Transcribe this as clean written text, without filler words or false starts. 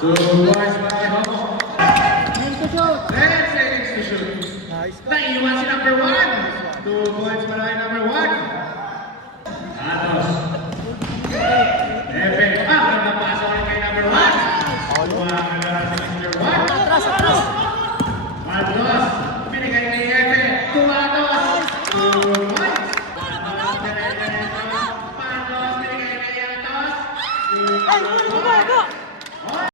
2 points para kay Homo. Let's say next to shoot. Naiiwan si number 1. 2 points para kay number 1. Atos. Epe. Napapasok rin kay number 1. Kumakagara si number 1. Atras. Matos. Binigay kay Epe. Tumatos. 2 points. Matos. Binigay kay Atos. 2 points.